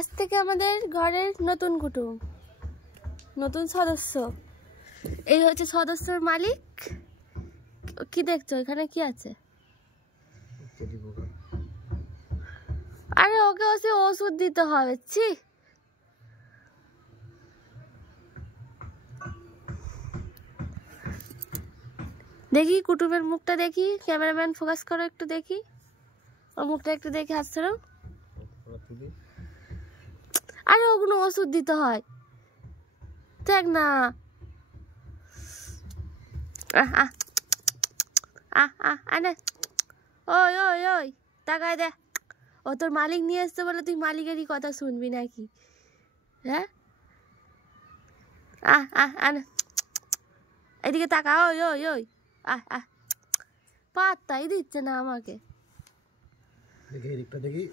আজ থেকে আমাদের ঘরের নতুন কুটুম, নতুন সদস্য। এই হচ্ছে সদস্যর মালিক। কি দেখছো এখানে কি আছে? আরে ওকে ওষুধ দিতে হবে। ছি, দেখি কুটুমের মুখটা দেখি। ক্যামেরাম্যান ফোকাস করো, একটু দেখি ওর মুখটা, একটু দেখি হাত ছাড়ো। আরে ওগুলো ওষুধ দিতে হয়, দেখ না। আনে ওই ওই ওই তাকায় দে। ও তোর মালিক নিয়ে এসছে বলে তুই মালিকেরই কথা শুনবি নাকি? হ্যাঁ, আনে এদিকে তাকা। ওই ওই ওই পাত্তাই দিচ্ছে না আমাকে। দেখি